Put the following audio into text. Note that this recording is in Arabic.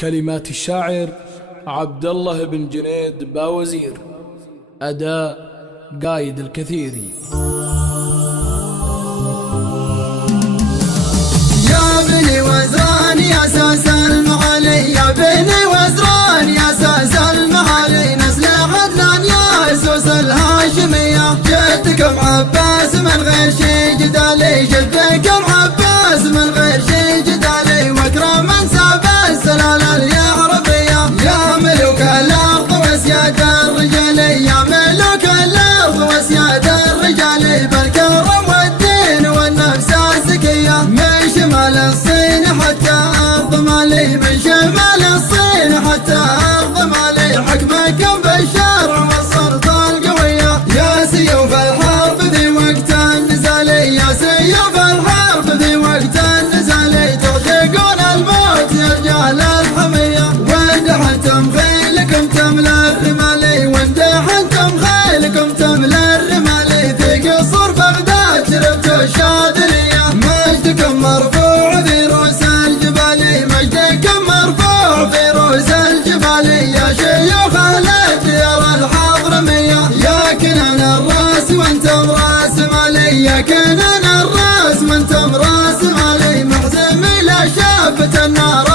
كلمات الشاعر عبد الله بن جنيد باوزير. أداء قايد الكثيري. يا بني وزران يا ساس المعالي، يا بني وزران يا ساس المعالي، نسل عدنان يا سوس الهاشمية. جدكم عباس من غير شي جدالي، جدكم عباس من غير شي جدالي، واكرم من ساب السلالة اليعربية. يا ملوك الأرض وسياد الرجالي، يا ملوك الأرض وسياد الرجالي، بالكرم والدين والنفس الزكية. من شمال الصين حتى أرض مالي، من شمال الصين حتى أرض مالي، حكمكم بالشرع والسلطة القوية. يا سيوف الحرب في وقت النزال، يا سيوف الحرب في وقت النزال، تعشقون الموت يا رجال الحمية. وندحنتم خيلكم تملى الرمالي، وندحنتم خيلكم تملى الرمالي، في قصور بغداد شربتوا الشاذلية. مجدكم مرفوع في رؤوس الجبال، مجدكم مرفوع في رؤوس الجبال، يا شيوخ أهل الديار الحضرمية. يا كنان الراس وانتم راس مالي، يا كنان الراس وانتم راس مالي، محزم إلى شافة النار